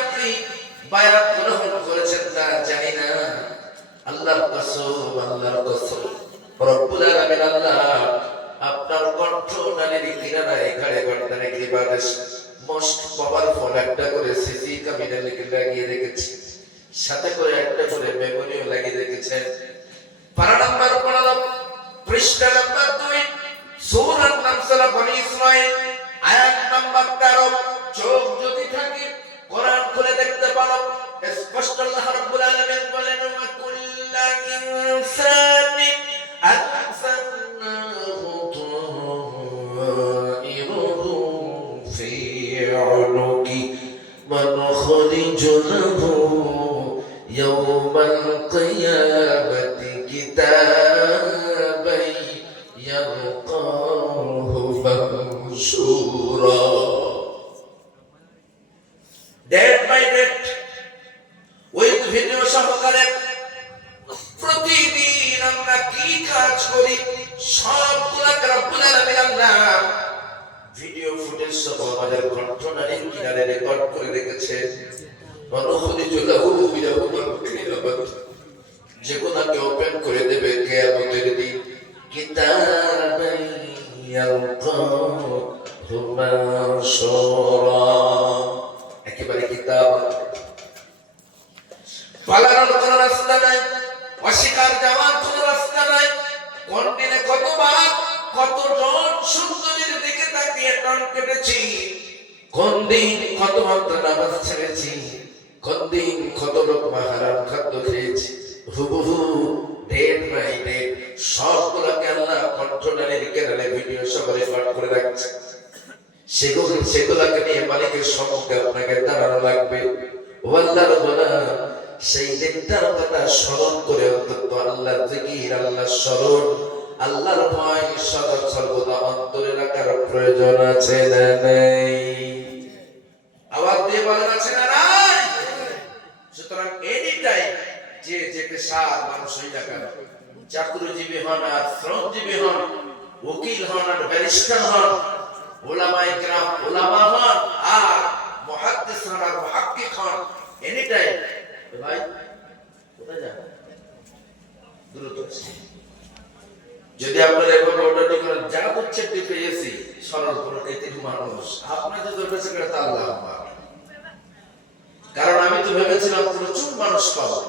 আপনি বায়াত গ্রহণ করেছেন তা জানি না। আল্লাহর কসম রব্বুল আলামিন আল্লাহ আপনার কণ্ঠ নারীর কিনারায় ঘাড়ে গর্দানে গ্রিবাদেশ মোস্ট পাওয়ারফুল একটা করে সিসি ক্যামেরা লাগিয়ে রেখেছে, সাথে করে একটা করে মেমোরিও লাগিয়ে রেখেছেন। পারা নাম্বার পড়ালাম, পৃষ্ঠা নাম্বার 2, সূরা নামসালা বনি ইসরাঈল আয়াত নাম্বার 13। চোখ যদি থাকে কোরআন খুলে দেখতে পারো, স্পষ্ট আল্লাহ রাব্বুল আলামিন বলেন, ওয়া কুল্লা ইনসানিন আলসানাহু তায়িরুহু ফি উনুকি ওয়া নুখরিজু লাহু ইয়াওমাল কিয়ামাতি কিতাবান ইয়ালকাহু মানশুরা। Date by date with video সহকারে প্রতিদিন আমরা কি কাজ করি সবগুলা রব্বুল আলামিন আল্লাহ ভিডিও ফুটেজ সহ আমাদের কণ্ঠনালীর কিনারে রেকর্ড করে রেখেছে। যেগুলাকে ওপেন করে দেবে কিয়ামতের দিন, কিতাবান ইয়ালকাহু মানশুরা, একেবারে কিতাব। পালানোর কোনো রাস্তা নাই, অস্বীকার যাওয়ার কোনো রাস্তা নাই। কোন দিনে কতবার কতজন সুন্দরীর দিকে তাকিয়ে টন কেটেছি, কোন দিন কত মাত্র নামাজ ছেড়েছি, কোন দিন কত লোক হারাম খাদ্য খেয়েছি। হুবহু ডেট বাই ডেট সবগুলোকে আল্লাহ কন্ট্রোলারের কেনারে ভিডিও সহ রেকর্ড করে রাখছে। সেগুলোকে নিয়ে মালিকের সম্মুখে আপনাকে দাঁড়ানো লাগবে। ও আল্লাহর গোলাম, সেই দিনটার কথা স্মরণ করে অন্তত আল্লাহর জিকির, আল্লাহর স্মরণ, আল্লাহর ভয় সদা সর্বদা অন্তরে রাখার প্রয়োজন আছে না নাই? আওয়াজ দিয়ে বলেন আছে না নাই? সুতরাং এনি টাইম যে যে পেশার মানুষই না কেন, চাকরিজীবী হন আর শ্রমজীবী হন, উকিল হন আর ব্যারিস্টার হন, উলামায়ে কেরাম উলামা হন আর মুহাদ্দিস হন আর মুহাক্কিক হন, এনি টাইম ভাই কোথায় যান দ্রুত। যদি আপনারা এখন অর্ডার করেন যা হচ্ছে টিপিএসি সরল করুন, এতিম মানুষ আপনাদের দরকার সেটা আল্লাহ আকবার। কারণ আমি তো ভেবেছিলাম প্রচুর মানুষ পাবো।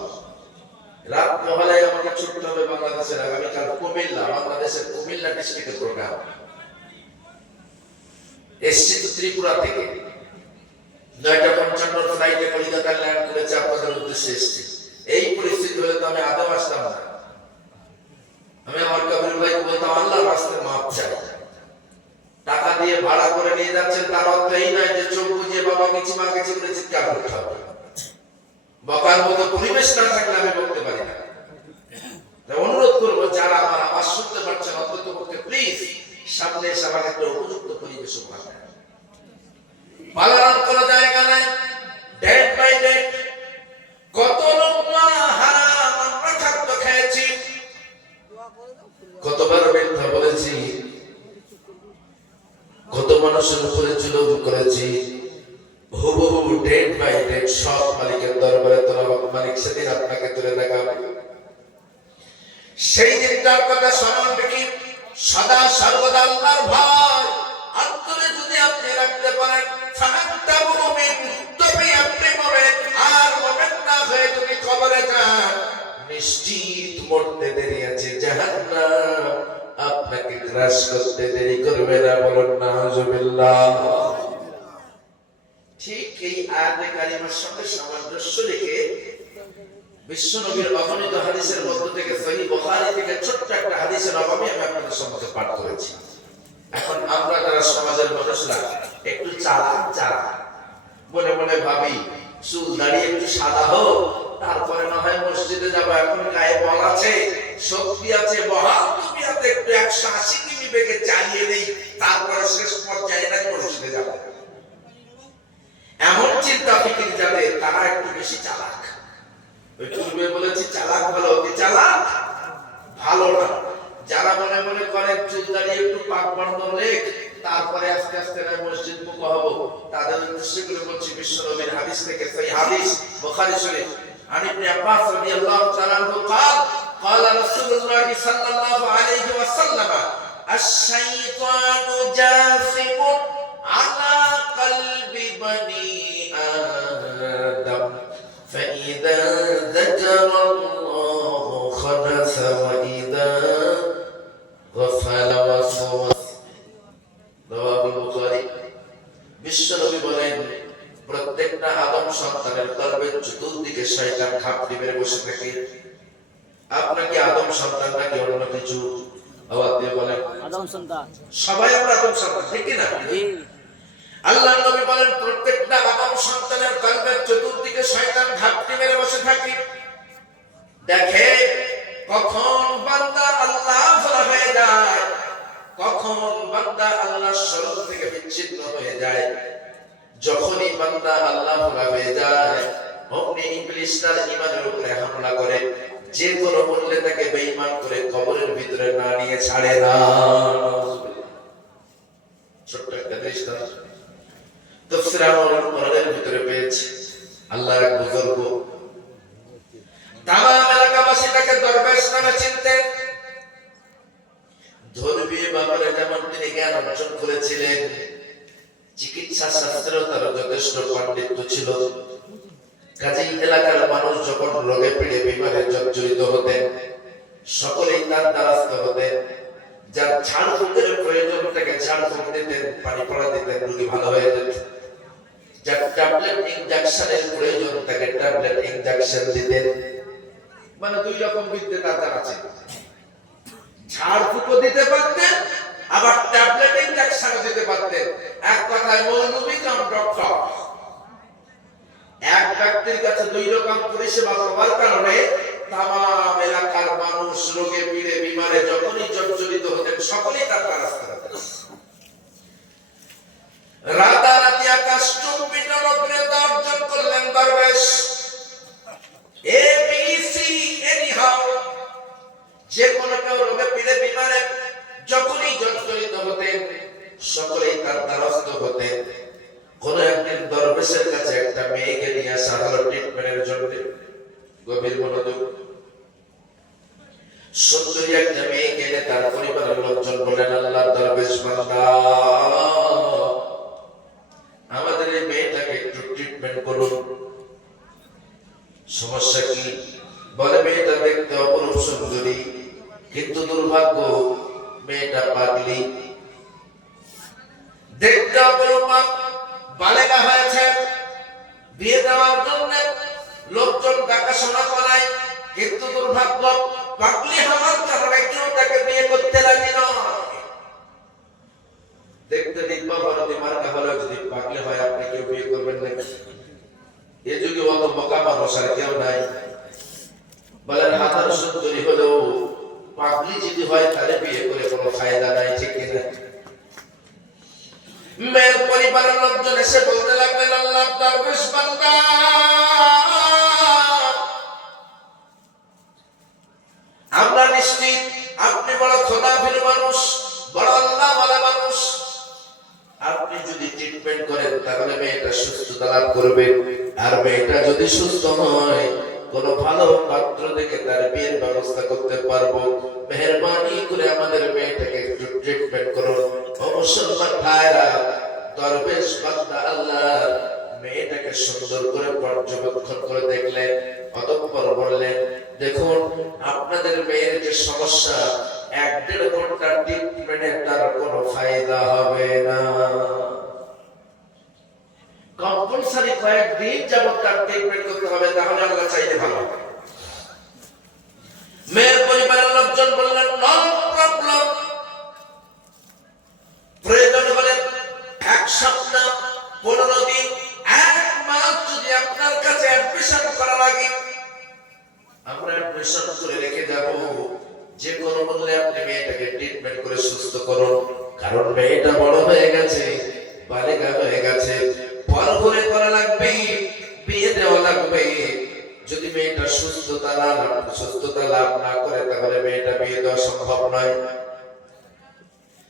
রাত মহলায় আমাকে ছুটতে হবে বাংলাদেশের, আগামীকাল কুমিল্লা, বাংলাদেশের কুমিল্লা ডিস্ট্রিক্টের প্রোগ্রাম। এসছি তো ত্রিপুরা থেকে, 9:55 ফ্লাইটে কলকাতা ল্যান্ড করেছে, আপনাদের উদ্দেশ্যে এসছি। এই পরিস্থিতি হলে তো আমি আদৌ আসতাম না। আমি আমার কবির ভাইকে বলতাম আল্লাহর রাস্তায় মাপ চাই। টাকা দিয়ে ভাড়া করে নিয়ে যাচ্ছেন, তার অর্থ এই নয় যে চোখ বুঝিয়ে বাবা কিছু মা কিছু করে চিৎকার করতে হবে। বকার মতো পরিবেশ না থাকলে আমি বলতে পারি না। অনুরোধ করবো যারা আমার আওয়াজ শুনতে পারছেন অন্তত পক্ষে প্লিজ সামনে এসে আমার একটা উপযুক্ত পরিবেশ উপহার দেন। পালানোর কোনো জায়গা নাই। ডেট বাই ডেট কত লোকমা হারাম আমরা খাদ্য খেয়েছি, কতবার মিথ্যা বলেছি, কত মানুষের উপরে জুলুম করেছি। হুবহু ডেট বাই ডেট সব মালিকের দরবারে তোলা হবে। মালিক সেদিন আপনাকে তুলে দেখাবে। সেই দিনটার কথা স্মরণ রেখে সদা সর্বদা আল্লাহর ভয় অন্তরে যদি আপনি রাখতে পারেন, ফাআন্তাবু মুমিন, তবে আপনি মরবেন। আর মরবেন না হয়ে যদি কবরে যান, নিশ্চিত মরতে দেরি আছে, জাহান্নাম আপনাকে গ্রাস করতে দেরি করবে না। বলুন নাউজুবিল্লাহ। ঠিক এই আয়াতে কারিমার সঙ্গে সামঞ্জস্য রেখে বিশ্বনবীর অগণিত হাদিসের মধ্য থেকে সহিহ বুখারী থেকে ছোট্ট একটা হাদিসের নববী আমি আপনাদের সম্মুখে পাঠ করেছি। এখন আমরা যারা সমাজের মানুষরা একটু চালাক মনে মনে ভাবি চুল দাড়ি একটু সাদা হোক, তারপরে না হয় মসজিদে যাবো। এখন গায়ে বল আছে, শক্তি আছে, বহাল দুনিয়াতে একটু 180 কিমি বেগে চালিয়ে দেই, তারপরে শেষ পর্যায়ে না মসজিদে যাবো। এমন চিন্তা ফিকির যাদের, তারা একটু বেশি চালাক। ওই পূর্বে বলেছি চালাক ভালো, অতি চালাক ভালো না। যারা মনে মনে করেন চুল দাড়ি একটু পাক বন্ধ হলে তারপরে আস্তে আস্তে মসজিদ মুখ হব। তাদের উদ্দেশ্যে করে বলছি বিশ্ব নবীর হাদিস থেকে, সেই হাদিস বুখারী শরীফ। عن ابن عباس رضي الله تعالى عنه قال قال رسول الله صلى الله عليه وسلم الشيطان جاثم على قلب بني آدم فإذا ذكر الله خنث وإذا غفل وسوس رواه البخاري। বিশ্ব নবী বলেন, প্রত্যেকটা আদম সন্তানের কলবের চতুর্দিকে শয়তান খাপড়ি মেরে বসে থাকে। আপনাকে আদম সন্তান নাকি অন্য কিছু? আওয়াজ দিয়ে বলেন আদম সন্তান। সবাই আমরা আদম সন্তান, ঠিক কি না? আল্লাহর নবী বলেন, প্রত্যেকটা আদম সন্তানের কলবের চতুর্দিকে শয়তান খাপড়ি মেরে বসে থাকে। দেখে কখন বান্দা আল্লাহ ভোলা হয়ে যায়, কখন বান্দা আল্লাহর শরণ থেকে বিচ্ছিন্ন হয়ে যায়। যখনই বান্দা আল্লাহ ভোলা হয়ে যায়, অমনি ইবলিস তার ঈমানের উপরে হামলা করে, যে কোনো মূল্যে তাকে বেঈমান করে কবরের ভিতরে না নিয়ে ছাড়ে না। ছোট্ট একটা দৃষ্টান্ত তাফসীর আল-কুরআনের ভিতরে পেয়েছি। আল্লাহর এক বুজুর্গ তামাম এলাকাবাসী তাকে দরবেশ নামে চিনতেন। ধর্মীয় ব্যাপারে যেমন তিনি জ্ঞান অর্জন করেছিলেন, চিকিৎসা শাস্ত্রেও তার যথেষ্ট পাণ্ডিত্য ছিল। কাজেই এলাকার মানুষ যখন রোগে পীড়ে বিমারে জর্জরিত হতেন, সকলেই তার দ্বারস্থ হতেন। যার ঝাড় ফুঁকের প্রয়োজন তাকে ঝাড় ফুঁক দিতেন, পানি পড়া দিতেন, রোগী ভালো হয়ে যেত। যার ট্যাবলেট ইনজেকশনের প্রয়োজন তাকে ট্যাবলেট ইনজেকশন দিতেন। মানে দুই রকম বিদ্যা তার আছে, ঝাড় ফুঁকও দিতে পারতেন, আবার ট্যাবলেট ইনজেকশনও দিতে পারতেন। এক কথায় মৌলবি কাম ডক্টর। এক ব্যক্তির কাছে দুই রকম পরিষেবা পাওয়ার কারণে তামাম এলাকার মানুষ রোগে পীড়ে বিমারে যখনই জর্জরিত হতেন, সকলেই তার দ্বারস্থ হতেন। রাতারাতি আকাশ চুম্বিত লোকপ্রিয়তা অর্জন করলেন দরবেশ। এবিসি এনিহাউ, যে কোনো কেউ রোগে পীড়ে বিমারে যখনই জর্জরিত হতেন, সকলেই তার দ্বারস্থ হতেন। কোন একদিন দরবেশের কাছে একটা মেয়েকে নিয়ে আসা হলো ট্রিটমেন্টের জন্য। গভীর মনোযোগ। সুন্দরী একটা মেয়েকে এনে তার পরিবারের লোকজন বলেন, আল্লাহর দরবেশ বান্দা, আমাদের এই মেয়েটাকে একটু ট্রিটমেন্ট করুন। সমস্যা কি? বলে, মেয়েটা দেখতে অপরূপ সুন্দরী, কিন্তু দুর্ভাগ্য মেয়েটা পাগলি। দেখতে অপরূপ, বালেগা হয়েছে, বিয়ে দেওয়ার জন্য লোকজন দেখাশোনা করায়, কিন্তু দুর্ভাগ্য পাগলি হওয়ার কারণে কেউ তাকে বিয়ে করতে রাজি নয়। দেখতে দেখবা ভারতে মার্কা হলো, যদি পাগলি হয় আপনি কেউ বিয়ে করবেন না? এ যুগে অত বোকা মানুষ আর কেউ নাই। বলেন, হাজার সুন্দরী হলেও পাগলি যদি হয় তাহলে বিয়ে করে কোনো ফায়দা নাই, ঠিক কিনা? মেয়ের পরিবারের লোকজন এসে বলতে লাগলেন, আল্লাহর দরবেশ বান্দা, আমরা নিশ্চিত আপনি বড় খোদাভীর মানুষ, বড় আল্লাহওয়ালা মানুষ। আপনি যদি ট্রিটমেন্ট করেন তাহলে মেয়েটা সুস্থতা লাভ করবে। আর মেয়েটা যদি সুস্থ হয়, কোন ভালো পাত্র দেখে তার বিয়ের ব্যবস্থা করতে পারবো। মেহেরবানি করে আমাদের মেয়েটাকে একটু ট্রিটমেন্ট করুন। ও মুসলমান ভাইরা, দরবেশ বান্দা আল্লাহ মেয়েটাকে সুন্দর করে পর্যবেক্ষণ করে দেখলেন, অতঃপর বললেন, দেখুন আপনাদের মেয়ের যে সমস্যা, 1-1.5 ঘন্টা ট্রিটমেন্টে তার কোনো ফায়দা হবে না। কম্পালসারি কয়েকদিন যাবত তার ট্রিটমেন্ট করতে হবে, তাহলে আল্লাহ চাইলে ভালো হবে। মেয়ের পরিবারের লোকজন বললেন, নো প্রবলেম, প্রয়োজন হলে 1 সপ্তাহ, 15 দিন, 1 মাস যদি আপনার কাছে অ্যাডমিশন করা লাগে, আমরা অ্যাডমিশন করে রেখে যাব। যে কোনো মূল্যে আপনি মেয়েটাকে ট্রিটমেন্ট করে সুস্থ করুন। কারণ মেয়েটা বড় হয়ে গেছে, বালিকা হয়ে গেছে, পর করে করা লাগবে, বিয়ে দেওয়া লাগবে। যদি মেয়েটা সুস্থতা লাভ না করে, তাহলে মেয়েটা বিয়ে দেওয়া সম্ভব নয়।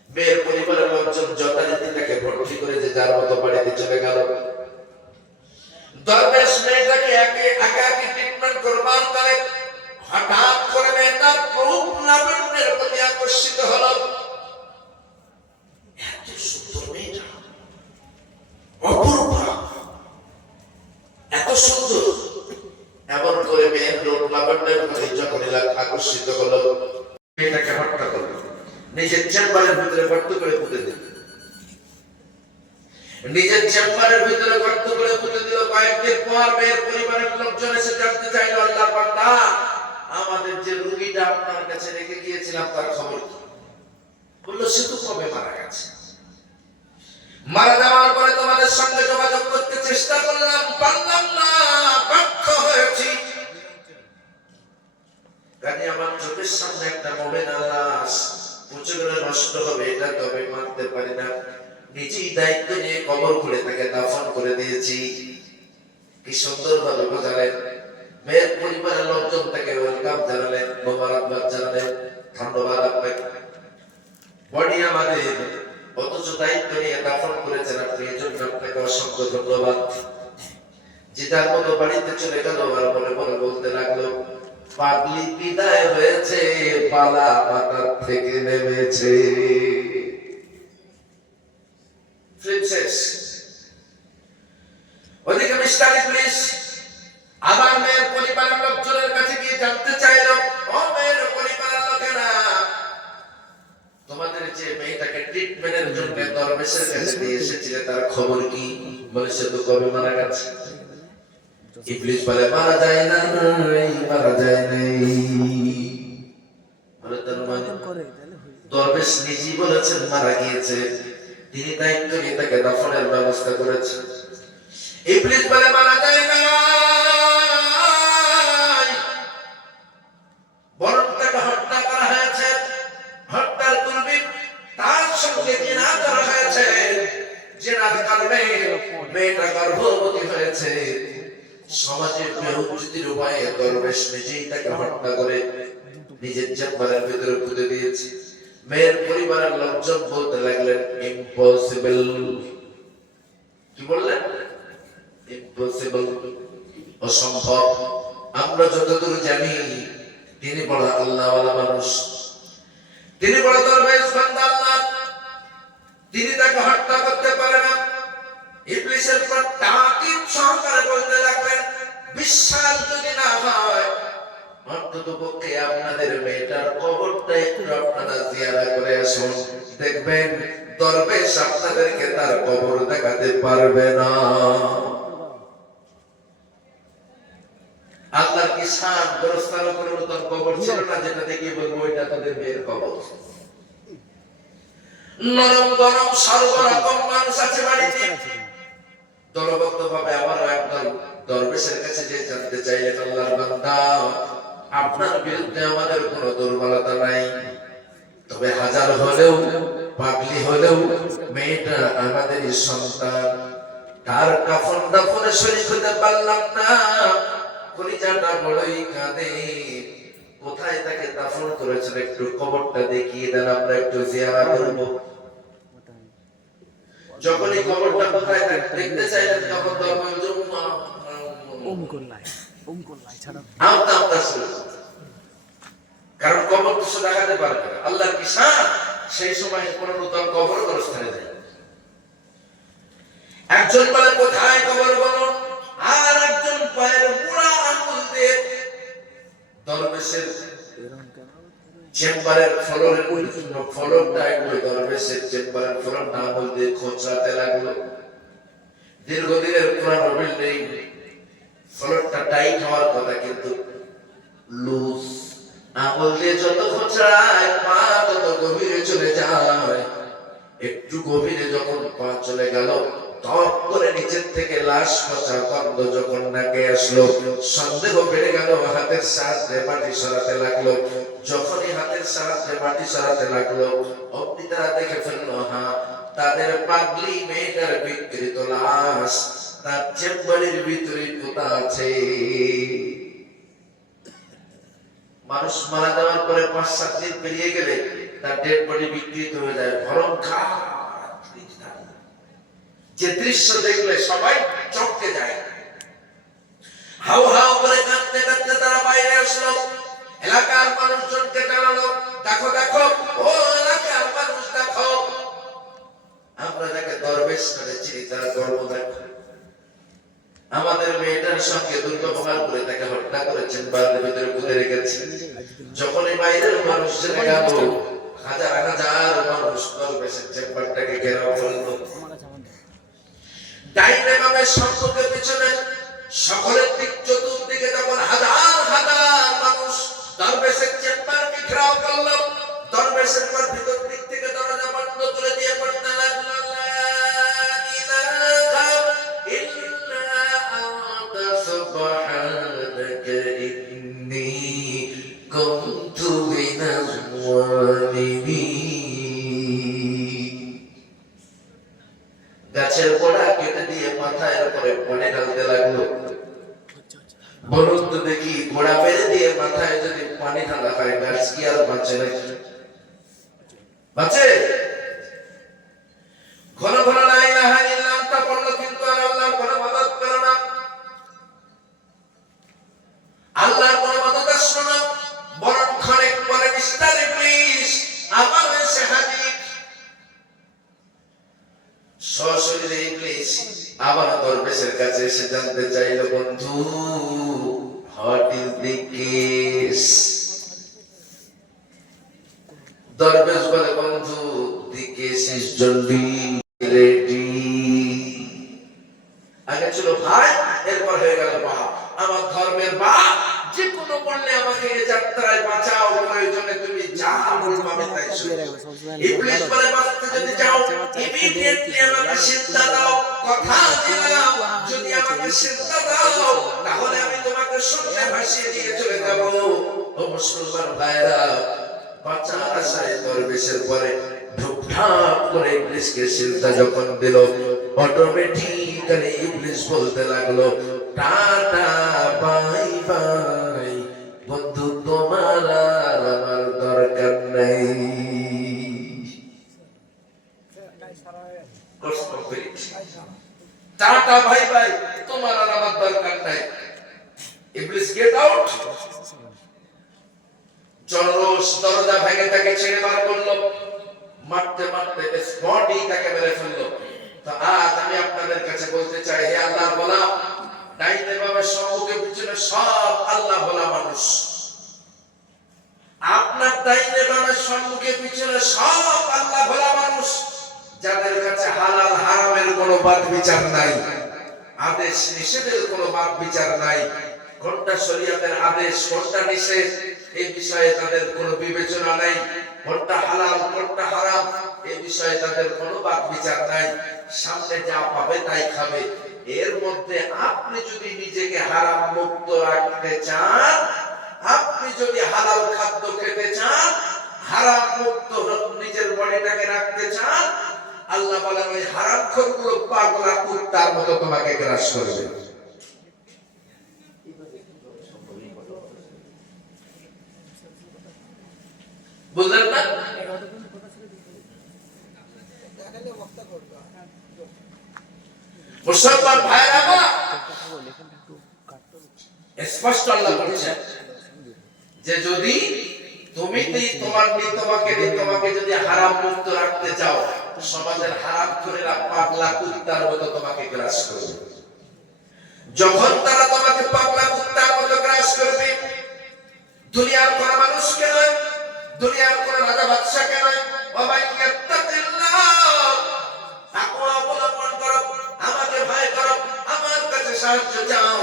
মেয়ের পরিবারের লোকজন যথারীতি তাকে ভর্তি করে যে যার মতো বাড়িতে চলে গেল। দরবেশ মেয়েটাকে একাকি ট্রিটমেন্ট করবার পরে হঠাৎ করে মেয়েটা রূপ লাবণ্যের প্রতি আকর্ষিত হলো। এত সুন্দর মেয়েটা, অপরূপা, এত সুন্দর। এমন করে মেয়ের রূপ লাবণ্যের প্রতি যখন আকর্ষিত হলো, মেয়েটাকে হত্যা করলো, নিজের চেম্বারের ভিতরে গর্ত করে পুঁতে দিল। নিজের চেম্বারের ভিতরে গর্ত করে পুঁতে দিল। কয়েকদিন পর মেয়ের পরিবারের লোকজন এসে জানতে চাইল, আল্লাহর বান্দা, আমাদের যে রোগীটা আপনার কাছে রেখে গিয়েছিলাম তার খবর কি? বলল, সে তো কবে মারা গেছে। মারা যাওয়ার পরে তোমাদের সঙ্গে যোগাযোগ করতে চেষ্টা করলাম, পারলাম না, ব্যর্থ হয়েছি। কাজে আমার চোখের সামনে একটা মুমিনের লাশ পচে গেলে নষ্ট হবে, এটা তো আমি মানতে পারি না। নিজেই দায়িত্ব নিয়ে কবর খুঁড়ে তাকে দাফন করে দিয়েছি। কি সুন্দর ভাবে বোঝালেন। মেয়ের পরিবারের লোকজন তাকে ওয়েলকাম জানালেন, মোবারকবাদ জানালেন, ধন্যবাদ আপনাকে, বডি আমাদের, অথচ দায়িত্ব নিয়ে দাফন করেছেন আপনি, এজন্য আপনাকে অসংখ্য ধন্যবাদ। যে যার মতো বাড়িতে চলে গেল আর মনে মনে বলতে লাগলো, পাগলি বিদায় হয়েছে, পালা মাথার থেকে নেমেছে। প্রিন্সেস ওদিকে মিস্টার ইবলিস আমার মেয়ের পরিবারের লোকজনের কাছে গিয়ে জানতে চাইল, ও মেয়ের পরিবারের লোকেরা, তোমাদের যে মেয়েটাকে ট্রিটমেন্টের জন্য দরবেশের কাছে দিয়ে এসেছিলে তার খবর কি? বলে, সে তো কবে মারা গেছে। ইবলিস বলে, মারা যায় না, মারা যায় নাই। বলে, তার মানে দরবেশ নিজেই বলেছেন মারা গিয়েছে, তিনি দায়িত্ব নিয়ে তাকে দাফনের ব্যবস্থা করেছেন। ইবলিস বলে, মারা যায় না, বরং তাকে হত্যা করা হয়েছে। হত্যার পূর্বে তার সঙ্গে জিনা করা হয়েছে। জিনার কারণে মেয়েটা গর্ভবতী হয়েছে। সমাজের বিরোধিতার উপায়ে দরবেশ নিজেই তাকে হত্যা করে নিজের চেম্বারের ভিতরে পুঁতে দিয়েছে। মেয়ের পরিবারের লোকজন বলতে লাগলেন, ইম্পসিবল। কি বললেন? ইম্পসিবল, অসম্ভব। আমরা যতদূর জানি তিনি বড় আল্লাহওয়ালা মানুষ, তিনি বড় দরবেশ বান্দা আল্লাহ, তিনি তাকে হত্যা করতে পারে না। ইবলিসের পর তাকিদ সহকারে বলতে লাগলেন, বিশ্বাস যদি না হয় অন্তত পক্ষে আপনাদের মেয়েটার কবরটা একটু আপনারা জিয়ারা করে আসুন, দেখবেন দরবেশ আপনাদেরকে তার কবর দেখাতে পারবে না। আল্লাহর কি শান, গোরস্থানের কোনো নতুন কবর ছিল না যেটা দেখিয়ে বলবো এটা তাদের মেয়ের কবর। নরম গরম সর্বরকম মানুষ আছে বাড়িতে। দলবদ্ধ ভাবে আবারও একদল দরবেশের কাছে যে জানতে চাইলেন, আল্লাহর বান্দা, আপনার বিরুদ্ধে আমাদের কোনো দুর্বলতা নাই, তবে হাজার হলেও, পাগলি হলেও মেয়েটা আমাদেরই সন্তান। তার কাফন দাফনে শরীক হতে পারলাম না, কলিজাটা বড়ই কাঁদে। কোথায় তাকে দাফন করেছেন একটু কবরটা দেখিয়ে দেন, আমরা একটু জিয়ারা করব। যখনই কবরটা কোথায় দেখতে চাইলেন তখন কারণ কবর তো সে দেখাতে পারবে না। আল্লাহর কি শান, সেই সময় কোন নতুন কবর স্থানে যায়। একজন বলে, কোথায় কবর বলো, আর একজন পায়ের বুড়া আঙুল দিয়ে দরবেশের চেম্বারের ফলকটা একটু দরবেশের চেম্বারের ফলকটা আঙুল দিয়ে খোঁচাতে লাগলো। দীর্ঘদিনের পুরানো বিল্ডিং, ফলকটা টাইট হওয়ার কথা কিন্তু লুজ। আঙুল দিয়ে যত খোঁচায় পা তত গভীরে চলে যায়। একটু গভীরে যখন পা চলে গেল, টপ করে নিচের থেকে লাশ পচা গন্ধ যখন নাকে আসলো, সন্দেহ বেড়ে গেল। হাতের সাহায্যে মাটি সরাতে লাগলো। যখনই হাতের সাহায্যে মাটি সরাতে লাগলো, অমনি তারা দেখে ফেললো, হ্যাঁ, তাদের পাগলি মেয়েটার বিকৃত লাশ তার চেম্বারের ভিতরে পোতা আছে। মানুষ মারা যাওয়ার পরে ৫-৭ দিন পেরিয়ে গেলে তার ডেড বডি বিকৃত হয়ে যায়, ভরঙ্কার যে দৃশ্য দেখলে সবাই চমকে যায়। হাউ হাউ করে কাঁদতে কাঁদতে তারা বাইরে আসলো। এলাকার মানুষজনকে জানালো, দেখো দেখো, ও এলাকার মানুষ দেখো, আমরা যাকে দরবেশ করে চিনি তার গর্ব দেখো। আমাদের মেয়েটার সঙ্গে দুর্ব্যবহার করে তাকে হত্যা করেছেন, বাড়ির ভিতরে পুঁতে রেখেছেন। যখন এই বাইরের মানুষ জেনে গেল, হাজার হাজার মানুষ দরবেশের চেম্বারটাকে ঘেরাও করলো। ডাইনে বামে সম্মুখে পিছনে সকলের দিক চতুর্দিকে যখন হাজার হাজার মানুষ দরবেশের চেম্বারকে ঘেরাও করলো, দরবেশের পর ভিতর দিক থেকে দরজা বন্ধ করে দিয়ে পড়তে লাগলো, লা ইলাহা ইল্লা আনতা সুবহানাকা ইন্নী কুনতু মিনাজ যালিমিন। গাছের গোড়া কেটে দিয়ে মাথার উপরে পানি ঢালতে লাগলো। বলুন তো দেখি, গোড়া পেরে দিয়ে মাথায় যদি পানি ঢালা হয়, গাছ কি আর বাঁচে নাকি? বাঁচে? ঘন ঘন লা ইলাহা ইল্লা আনতা পড়লো, কিন্তু আর আল্লাহর কোনো মদদ পেল না। আল্লাহর কোনো মদদ আসলো না। বরং খানিক পরে মিস্টার ইবলিস আবার এসে হাজির। সশরীরে ইবলিস আবার দরবেশের কাছে এসে জানতে চাইল, বন্ধু, হোয়াট ইজ দ্য কেস? দরবেশ বলে, বন্ধু, দ্য কেস ইজ রেডি। আগে ছিল ভাই, এরপর হয়ে গেল বাপ। আমার ধর্মের বাপ, যে কোনো বললে আমাকে এই যাত্রায় বাঁচাও, প্রয়োজনে তুমি যা বলবো আমি তাই শুনবো। ইবলিস বলে, বাঁচতে যদি চাও ইমিডিয়েটলি আমাকে সিজদা দাও। কথা দিলাম, যদি আমাকে সিজদা দাও তাহলে আমি তোমাকে স্বর্গে ভাসিয়ে দিয়ে চলে যাব। ও মুসলমান ভাইরা, বাঁচার আশায় দরবেশের পরে ঢুকঢাক করে ইবলিসকে সিজদা যখন দিল, অটোমেটিক্যালি ইবলিস বলতে লাগলো, টাটা বাই বাই, বন্ধু, তোমার আর আমার দরকার নাই। টাটা বাই বাই, তোমার আর আমার দরকার নাই। ইবলিস গেট আউট। জনরোষ দরজা ভেঙে তাকে ছেড়ে বার করলো। মারতে মারতে স্পটেই তাকে মেরে ফেললো। তো আজ আমি আপনাদের কাছে বলতে চাই, হে আল্লাহ বলা, ডাইনে বামে সম্মুখে পিছনে সব আল্লাহ বলা মানুষ। আপনার ডাইনে বামে সম্মুখে পিছনে সব আল্লাহ বলা মানুষ, যাদের কাছে হালাল হারামের কোনো বাদ বিচার নাই, আদেশ নিষেধের কোনো বাদ বিচার নাই, কোনটা শরীয়তের আদেশ কোনটা নিষেধ এই বিষয়ে তাদের কোনো বিবেচনা নাই, কোনটা হালাল কোনটা হারাম এই বিষয়ে তাদের কোনো বাদ বিচার নাই। সামনে যা পাবে তাই খাবে। এর মধ্যে আপনি যদি নিজেকে হারাম মুক্ত রাখতে চান, আপনি যদি হালাল খাদ্য খেতে চান, হারাম মুক্ত নিজের বডিটাকে রাখতে চান, আল্লাহ বলেন ওই হারামখোরগুলো পাগলা কুত্তার মতো তোমাকে গ্রাস করবে। বুঝলেন না? মুসলমান ভাইরা, স্পষ্ট আল্লাহ বলেছেন যে যদি তুমি তোমাকে যদি হারাম মুক্ত রাখতে চাও, সমাজের হারাম করে পাগলা কুত্তার মতো তোমাকে গ্রাস করবে। যখন তারা তোমাকে পাগলা কুত্তার মতো গ্রাস করবে, দুনিয়ার কোন মানুষকে নয়, দুনিয়ার কোন রাজা বাদশাকে নয়, তাকওয়া অবলম্বন করো, আমাকে ভয় করো, আমার কাছে সাহায্য চাও,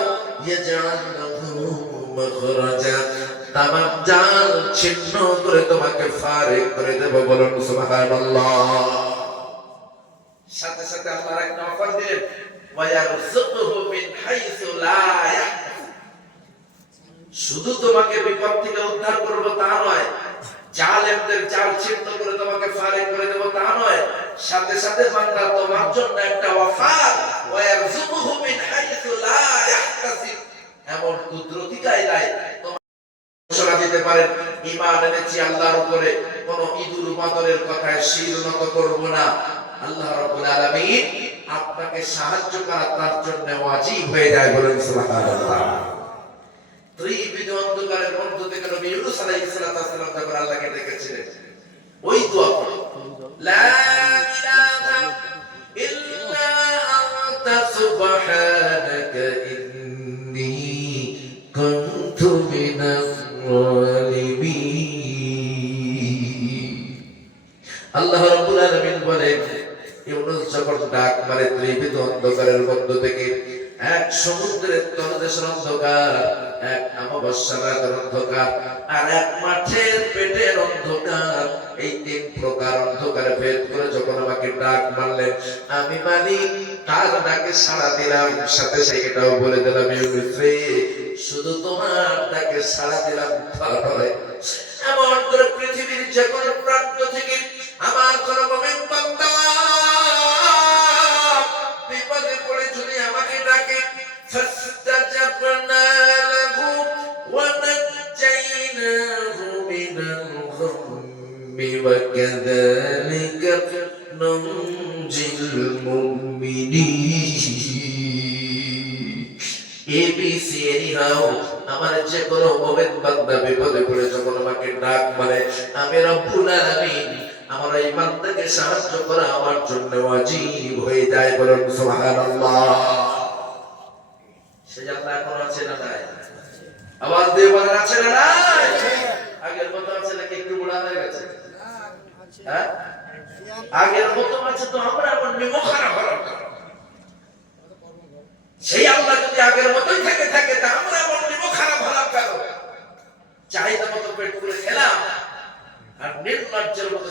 তামাম জাল ছিন্ন করে তোমাকে ফারিক করে দেব। বলুন সুবহানাল্লাহ। সাথে সাথে আল্লাহ একটা অফার দিলেন, ওয়ায়ারযুকুহু মিন হাইসু লা ইয়াহতাসিব। শুধু তোমাকে বিপদ থেকে উদ্ধার করব তা নয়, জালেমদের জাল ছিন্ন করে তোমাকে ফারিক করে দেব তা নয়, সাথে সাথে বান্দা তোমার জন্য একটা অফার, ওয়ায়ারযুকুহু মিন হাইসু লা ইয়াহতাসিব, এমন কুদরতি কায়দায় ঘোষণা দিতে পারেন, ঈমান এনেছি আল্লাহর উপরে, কোন ইদুল বাদরের কথায় শির নত করব না। আল্লাহ রাব্বুল আলামিন আপনাকে সাহায্য করা তার জন্য ওয়াজিব হয়ে যায়, বলেন সুবহানাল্লাহ। ত্রিবিধ অন্ধকারের মধ্য থেকে নবী ইউনূস আলাইহিস সালাম যখন আল্লাহকে ডেকেছিলেন, ওই দোয়া পড়ে, লা ইলাহা ইল্লা আনতা সুবহানাকা ইন্নী কুনতু মিনাজ জালিমিন। আল্লাহ রাব্বুল আলামিন বলেন, ইউনূস যখন ডাক মারে ত্রিবিধ অন্ধকারের মধ্য থেকে, এক সমুদ্রের তলদেশের অন্ধকার, এক অমাবস্যা রাতের অন্ধকার, আর এক মাঠের পেটের অন্ধকার, এই তিন প্রকার অন্ধকারে ভেদ করে যখন আমাকে ডাক মারলেন, আমি মালিক তার ডাকে সাড়া দিলাম, সাথে সেটাও বলে দিলাম, ইউনূস রে, শুধু তোমার ডাকে সাড়া দিলাম তা নয়, এমন করে পৃথিবীর যে কোনো প্রান্ত থেকে আমার কোন মুমিন বান্দা বিপদে পড়ে যদি আমাকে ডাকে, ফাস্তাজাবনা লাহু ওয়া নাজাইনাহু মিনাল গাম্মি ওয়া কাযালিকা নুনজিল মুমিনিন। এবিসি এনিহাউ, আমার যে কোনো মুমিন বান্দা বিপদে পড়ে যখন আমাকে ডাক মারে, আমি রব্বুল আলামিন আমার এই বান্দাকে সাহায্য করা আমার জন্য ওয়াজিব হয়ে যায়, বলেন সুবহানাল্লাহ। সেই আল্লাহ এখন আছে না নাই? আওয়াজ দিয়ে বলেন আছে না নাই? আগের মতো আছে নাকি একটু বুড়া হয়ে গেছে? হ্যাঁ, আগের মতো আছে তো আমরা এখন নিমখানা হলাম। সেই আল্লাহ যদি আগের মতোই থাকে তা আমরা এখন নিমখানা হলাম কেন? চাহিদা মতো পেট পুরে খেলাম আর নির্লজ্জের মতো